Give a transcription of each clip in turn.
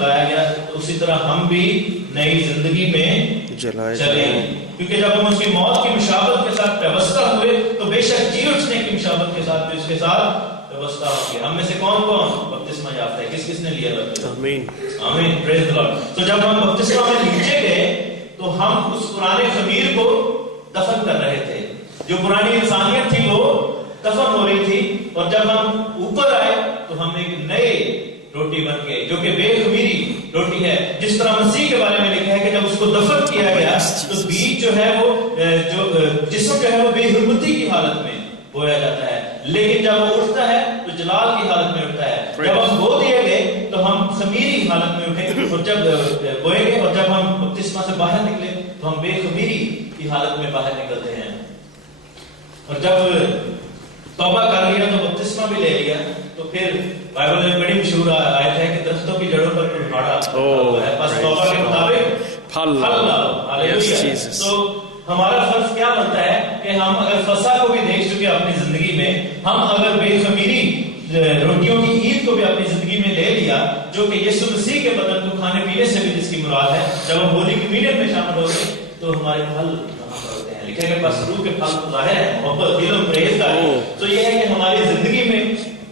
جلایا گیا تو اسی طرح ہم بھی نئی زندگی میں چلیں، کیونکہ جب ہم اس کی موت کی مشابہت کے ساتھ پیوستہ ہوئے تو بے شک جی اٹھنے کی مشابہت کے ساتھ بھی اس کے ساتھ پیوستہ ہوں گے۔ ہم میں سے کون کون بپتسمہ یافتہ ہے؟ کس کس نے لیا بپتسمہ؟ آمین آمین، پریز دی لارڈ۔ تو جب ہم بپتسمہ میں لیے گئے تو ہم اس پرانے خمیر کو دفن کر رہے تھے، جو پرانی انسانیت تھی وہ دفن ہو رہی تھی، اور جب ہم اوپر آئے تو ہم ایک نئے روٹی بن گئے جو کہ بے خمیری روٹی ہے۔ جس طرح مسیح کے بارے میں لکھا ہے کہ جب اس کو دفن کیا گیا تو بیج جو ہے وہ جسم جو ہے وہ بے حرمتی کی حالت میں بویا جاتا ہے، لیکن جب وہ اٹھتا ہے تو جلال کی حالت میں اٹھتا ہے۔ جب ہم بو دیے گئے تو ہم خمیری حالت میں اٹھے، اور جب بوئے گئے اور جب ہم بپتسمہ سے باہر نکلے تو ہم بے خمیری کی حالت میں باہر نکلتے ہیں۔ اور جب توبہ کر لیا تو بپتسمہ بھی لے لیا تو پھر بائبل میں بڑی مشہور آیت ہے کہ درختوں کی جڑوں پر کلہاڑا ہے، بس توبہ کے مطابق پھل لاؤ۔ ہاللیلویا۔ تو ہمارا فرض کیا بنتا ہے کہ ہم اگر فسح کو بھی دیکھ چکے اپنی زندگی میں، ہم اگر بے خمیری روٹیوں کی عید کو بھی اپنی زندگی میں لے لیا، جو کہ یسوع مسیح کے بدن کو کھانے پینے سے بھی جس کی مراد ہے، جب ہم ہولی کمیونین میں شامل ہو گئے تو ہمارے پھل لکھے گئے بس روح کے پھل ظاہر ہے، محبت، علم، پرہیز گاری۔ تو یہ ہے کہ ہماری زندگی میں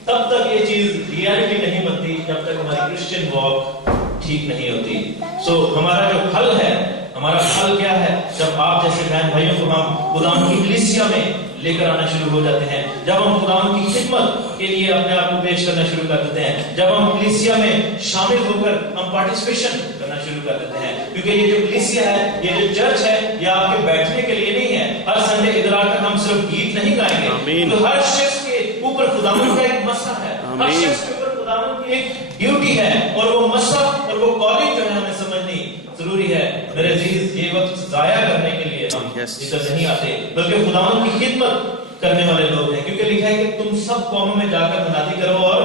تب تک یہ چیز ریالٹی نہیں بنتی جب تک ہماری کرسچن واک ٹھیک نہیں ہوتی۔ سو ہمارا جو پھل ہے، ہمارا پھل کیا ہے؟ جب آپ جیسے بہن بھائیوں کو ہم خداوند کی کلیسیا میں لے کر آنا شروع ہو جاتے ہیں، جب ہم خداوند کی خدمت کے لیے اپنے آپ کو پیش کرنا شروع کر دیتے ہیں، جب ہم کلیسیا میں شامل ہو کر ہم پارٹیسپیشن کرنا شروع کر دیتے ہیں، کیونکہ یہ جو کلیسیا ہے، یہ جو چرچ ہے، یہ آپ کے بیٹھنے کے لیے نہیں ہے۔ ہر سنڈے ادھر آ کر ہم صرف گیت نہیں گائیں گے، تو ہر شخص کے اوپر خداوند کا ایک مسئلہ ہے، ہر شخص کے اوپر خداوند کی ایک ڈیوٹی ہے، اور وہ مسئلہ اور وہ کالنگ جو ہے ہمیں سمجھنی ضروری ہے۔ میرے عزیز، یہ وقت ضائع کرنے کے لیے ہم ادھر نہیں آتے، بلکہ خداوند کی خدمت کرنے والے لوگ ہیں، کیونکہ لکھا ہے کہ تم سب قوموں میں جا کر منادی کرو اور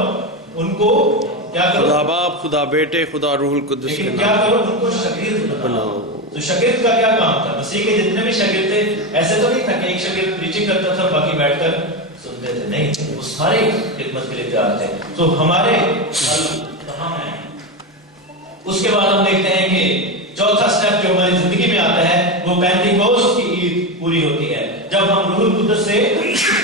ان کو کیا کرو؟ خدا باپ، خدا بیٹے، خدا روح القدس کے نام کیا کرو؟ ان کو شاگرد بناؤ۔ تو شاگرد کا کیا کام تھا؟ مسیح کے جتنے بھی شاگرد تھے، ایسے تو نہیں تھا کہ ایک شاگرد پریچنگ کرتا تھا باقی بیٹھ کر سنتے تھے، نہیں، وہ سارے خدمت کے لیے تیار تھے۔ تو ہمارے کہاں ہیں؟ اس کے بعد ہم دیکھتے ہیں کہ چوتھا سٹیپ جو ہماری زندگی میں آتا ہے وہ پینتیکوست کی عید پوری ہوتی ہے، جب ہم روح القدس سے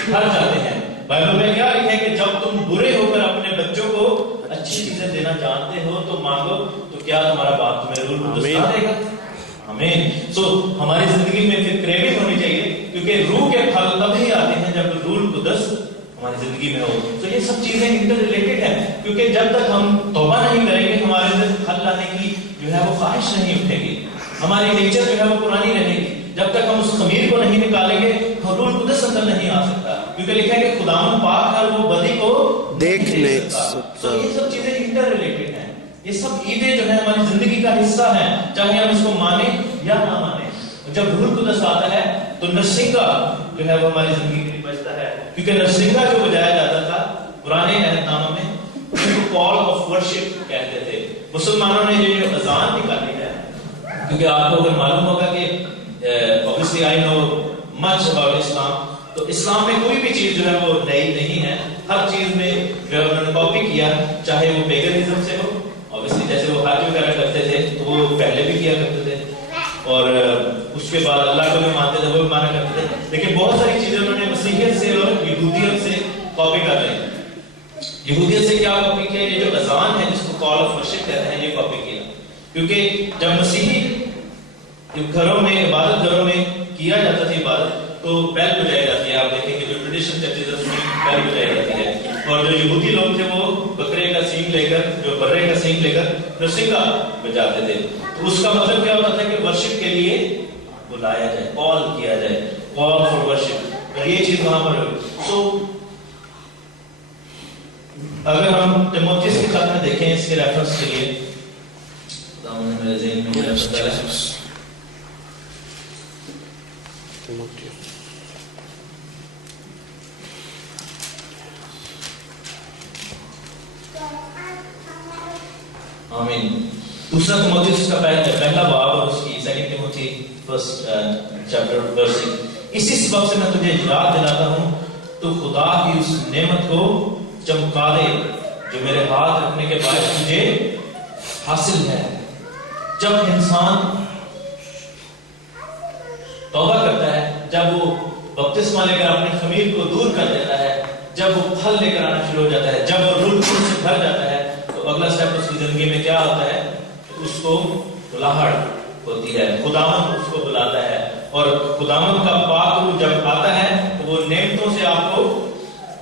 بھر جاتے ہیں۔ بائبل میں کیا لکھا ہے کہ جب تم برے ہو کر اپنے بچوں کو اچھی چیزیں دینا جانتے ہو تو مانگو، تو کیا تمہارا باپ تمہیں روح القدس دے گا؟ آمین۔ سو ہماری زندگی میں پھر کریونگ ہونی چاہیے، کیونکہ روح کے پھل تب ہی آتے ہیں جب روح القدس ہماری زندگی میں ہو۔ تو یہ سب چیزیں انٹر ریلیٹڈ ہیں، کیونکہ جب تک ہم توبہ نہیں کریں گے ہمارے اندر پھل لانے کی جو ہے وہ خواہش نہیں اٹھے گی، ہماری نیچر جو ہے وہ پرانی رہے گی۔ جب تک ہم اس خمیر کو نہیں نکالیں گے روح القدس اندر نہیں آ سکتا، کیونکہ لکھا ہے کہ خداوند پاک ہے وہ بدی کو دیکھ نہیں سکتا۔ تو یہ سب چیزیں انٹر ریلیٹڈ ہیں، یہ سب عیدیں جو ہیں ہماری زندگی کا حصہ ہیں، چاہے ہم اس کو مانیں یا نہ مانیں۔ جب روح القدس آتا ہے تو نرسنگا جو ہے وہ ہماری زندگی کے لیے بچتا ہے، کیونکہ نرسنگا جو بجایا جاتا تھا پرانے عہد نامہ میں اس کو کال آف ورشپ کہتے تھے۔ مسلمانوں نے یہ جو اذان نکالی ہے، کیونکہ آپ کو اگر معلوم ہوگا کہ obviously I know much about Islam، تو اسلام میں کوئی بھی چیز جو ہے وہ نئی نہیں ہے، ہر چیز میں جو انہوں نے کاپی کیا، چاہے وہ پیگنزم سے ہو، obviously جیسے وہ حج وغیرہ کرتے تھے تو وہ پہلے بھی کیا کرتے تھے، اور اس کے بعد اللہ کو بھی مانتے تھے، وہ بھی مانا کرتے تھے، لیکن بہت ساری چیزیں انہوں نے مسیحیت سے اور یہودیت سے کاپی کر لی۔ یہودیت سے کیا کاپی کیا؟ یہ جو اذان ہے جس کو کال آف ورشپ کہتے ہیں، یہ کاپی کیا، کیونکہ جب مسیحی گھروں میں عبادت گھروں میں کیا جاتا تھا عبادت تو بیل بجائی جاتی ہے۔ آپ دیکھیں کہ جو ٹریڈیشنل چرچز اس میں بیل بجائی جاتی ہے، اور جو یہودی لوگ تھے وہ بکرے کا سینگ لے کر، جو برے کا سینگ لے کر نرسنگا بجاتے تھے۔ تو اس کا مطلب کیا ہوتا تھا کہ ورشپ کے لیے بلایا جائے، کال کیا جائے، کال فار ورشپ، اور یہ چیز وہاں پر ہوئی۔ سو اگر ہم تیموتھیوس کے خط میں دیکھیں اس کے ریفرنس کے لیے، میرے ذہن میں آمین۔ دوسرا تیموتھیوس کا پہلا باب اور اس کی سیکنڈ تیموتھی فرسٹ چیپٹر ورس 6، اسی سبب سے میں تجھے یاد دلاتا ہوں تو خدا کی اس نعمت کو چمکا دے جو میرے ہاتھ رکھنے کے باعث تجھے حاصل ہے جب انسان توبہ کرتا ہے، جب وہ بپتسمہ لے کر اپنے خمیر کو دور کر دیتا ہے، جب وہ پھل لے کر آنا شروع ہو جاتا ہے، جب وہ روح سے بھر جاتا ہے، تو اگلا سٹیپ اس کی زندگی میں کیا ہوتا ہے؟ اس کو بلاہٹ ہوتی ہے، خداوند اس کو بلاتا ہے، اور خداوند کا پاک روح جب آتا ہے تو وہ نعمتوں سے آپ کو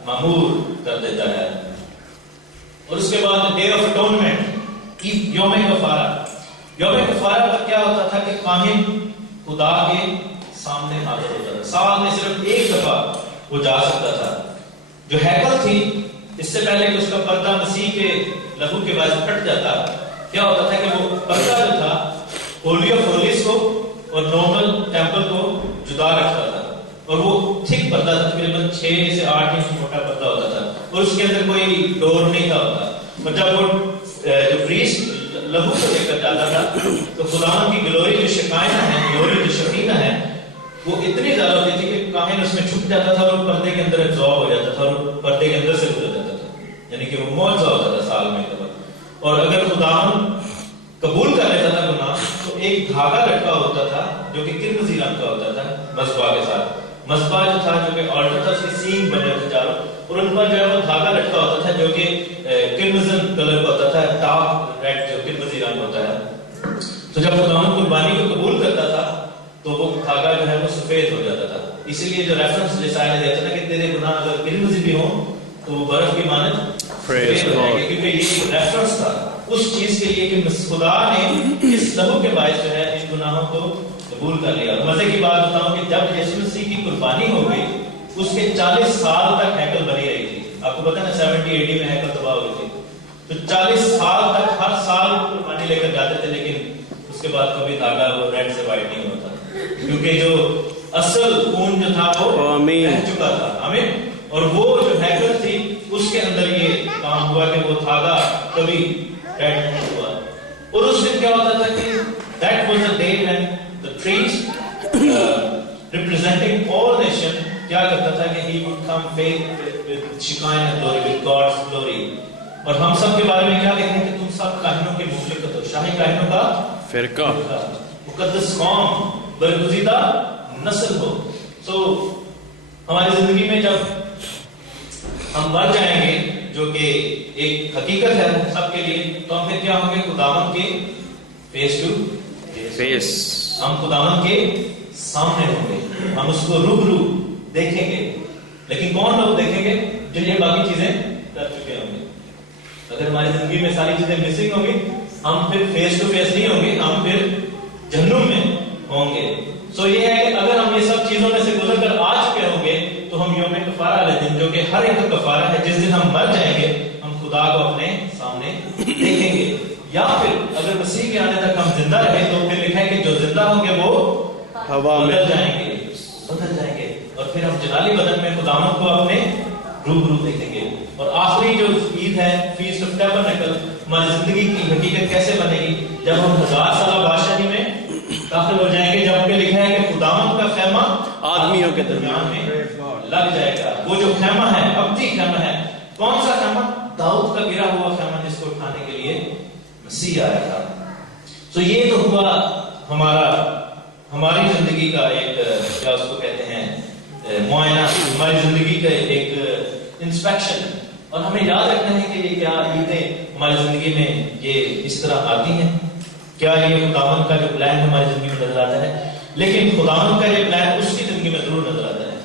معمور کر دیتا ہے۔ اور اس کے بعد ڈے آف اٹونمنٹ، یوم کفارہ۔ یوم کفارہ پر کیا ہوتا تھا کہ کاہن خدا کے سامنے حاضر ہوتا تھا، سال میں صرف ایک دفعہ وہ جا سکتا تھا۔ جو ہیکل تھی، اس سے پہلے کہ اس کا پردہ مسیح کے لہو کے باعث پھٹ جاتا، کیا ہوتا تھا کہ وہ پردہ جو تھا ہولی آف ہولیز کو اور نارمل ٹیمپل کو جدا رکھتا تھا، اور وہ تھک پردہ تھا، تقریباً 6 سے 8 انچ موٹا پردہ ہوتا تھا، اور اس کے اندر کوئی ڈور نہیں تھا ہوتا۔ اور جب وہ جو پریسٹ لہو کو لے کر جاتا تھا تو خداوند کی گلوری جو شکائنہ ہے، گلوری جو شکینہ ہے، وہ اتنی زیادہ ہوتی تھی کہ کاہن اس میں چھپ جاتا تھا اور پردے کے اندر ابزارب ہو جاتا تھا اور پردے کے اندر سے گزر جاتا تھا، یعنی کہ وہ معجزہ ہوتا تھا سال میں ایک دفعہ۔ اور اگر خداوند قبول کر لیتا تھا گناہ تو ایک دھاگا لٹکا ہوتا تھا جو کہ قرمزی رنگ کا ہوتا تھا مصباح کے ساتھ۔ مصباح جو تھا، جو کہ آلٹر تھا، اس کے سینگ بنے ہوتے چاروں، اور ان پر جو ہے وہ دھاگا لٹکا ہوتا تھا جو کہ کرمزن کلر کا ہوتا تھا، ڈارک ریڈ جو قرمزی رنگ ہوتا ہے۔ تو جب خداوند قربانی کو قبول کرتا تھا تو وہ دھاگا جو ہے وہ سفید ہو جاتا تھا۔ اسی لیے جو ریفرنس جیسا نے دیا تھا نا کہ تیرے گناہ اگر قرمزی بھی ہوں تو وہ برف کی مانند سفید ہو جائے گے، کیونکہ یہ ریفرنس تھا اس چیز کے لیے کہ خدا نے اس لہو کے باعث جو ہے ان گناہوں کو قبول کر لیا۔ مزے کی بات بتاؤں کہ جب یسوع مسیح کی قربانی ہو گئی، اس کے 40 سال تک ہیکل بنی رہی تھی۔ آپ کو پتا نا 70 AD میں ہیکل تباہ ہوئی تھی، تو 40 سال تک ہر سال قربانی لے کر جاتے تھے، لیکن اس کے بعد کبھی دھاگا وہ ریڈ سے وائٹ نہیں ہوتا، کیونکہ جو اصل خون جو تھا وہ بہہ چکا تھا۔ آمین۔ اور وہ جو ہیکل تھی اس کے اندر یہ کام ہوا کہ وہ دھاگا کبھی ریڈ نہیں ہوا۔ اور اس دن کیا ہوتا تھا کہ that was the day when the priest representing all nation کیا کرتا تھا کہ he would come with Shekinah glory, with God's glory۔ اور ہم سب کے بارے میں کیا کہتے ہیں کہ تم سب کاہنوں کے مملکت ہو، شاہی کاہنوں کا فرقہ، مقدس قوم، برگزیدہ نسل ہو۔ سو ہماری زندگی میں جب ہم مر جائیں گے، جو کہ ایک حقیقت ہے سب کے لیے، تو ہم پھر کیا ہوں گے؟ خداوند کے فیس ٹو فیس، ہم خداوند کے سامنے ہوں گے، ہم اس کو روبرو دیکھیں گے۔ لیکن کون لوگ دیکھیں گے؟ جو یہ باقی چیزیں کر چکے ہوں گے۔ اگر ہماری زندگی میں ساری چیزیں مسنگ ہوں گی، ہم پھر فیس ٹو فیس نہیں ہوں گے، ہم پھر جہنم میں ہوں گے۔ سو یہ ہے کہ اگر ہم یہ سب چیزوں میں سے گزر کر آ چکے ہوں گے تو ہم یوم کفارہ والے دن، جو کہ ہر ایک کا کفارہ ہے، جس دن ہم مر جائیں گے، ہم خدا کو اپنے سامنے دیکھیں گے۔ یا پھر اگر مسیح کے آنے تک ہم زندہ رہے تو پھر لکھا ہے کہ جو زندہ ہوں گے وہ ہوا میں بدل جائیں گے، اور پھر ہم جلالی بدن میں خداوند کو اپنے روبرو دیکھیں گے۔ اور آخری جو عید ہے، فیسٹ آف ٹیبرنیکل، ہماری زندگی کی حقیقت کیسے بنے گی؟ جب ہم 1000 سالہ بادشاہی میں داخل ہو جائیں گے، جب کہ لکھا ہے کہ خداوند کا خیمہ آدمیوں کے درمیان میں لگ جائے گا۔ وہ جو خیمہ ہے، ابدی خیمہ ہے۔ کون سا خیمہ؟ داؤد کا گرا ہوا خیمہ، جس کو اٹھانے کے لیے مسیح آیا تھا۔ تو یہ تو ہوا ہماری زندگی کا ایک کیا اس کو کہتے ہیں معائنہ، ہماری زندگی کا ایک انسپیکشن۔ اور ہمیں یاد رکھنا ہے کہ یہ کیا عیدیں ہماری زندگی میں یہ اس طرح آتی ہیں، کیا یہ خداوند کا جو پلان ہماری زندگی میں نظر آتا ہے؟ لیکن خداوند کا یہ پلان اس کی زندگی میں ضرور نظر آتا ہے۔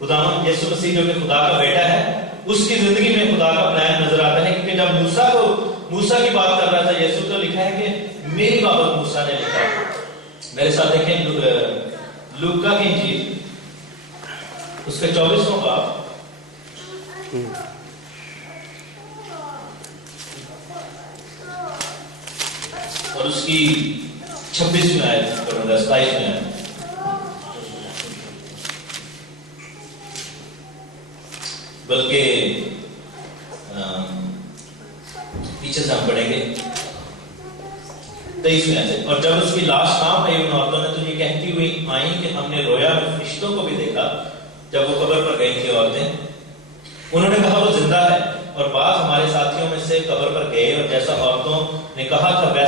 خداوند یسوع مسیح جو کہ خدا کا بیٹا ہے، اس کی زندگی میں خدا کا پلان نظر آتا ہے، کیونکہ جب موسیٰ کی بات کر رہا تھا یسوع، تو لکھا ہے کہ میری بابت موسیٰ نے لکھا۔ میرے ساتھ دیکھیں لوکا کی انجیل، اس کے 24واں باب، اور اس کی 26ویں آیت پڑھوں گا، 27ویں آیت۔ بلکہ پیچھے سے ہم پڑھیں گے 23ویں آیت۔ اور جب اس کی لاش کہاں پئی ان عورتوں نے تو یہ کہتی ہوئی آئیں کہ ہم نے رویا میں فرشتوں کو بھی دیکھا۔ جب وہ قبر پر گئی تھی عورتیں، انہوں نے کہا وہ زندہ ہے۔ اور بعض ہمارے ساتھیوں میں سے قبر پر گئے اور جیسا عورتوں نے کہا تھا ویسا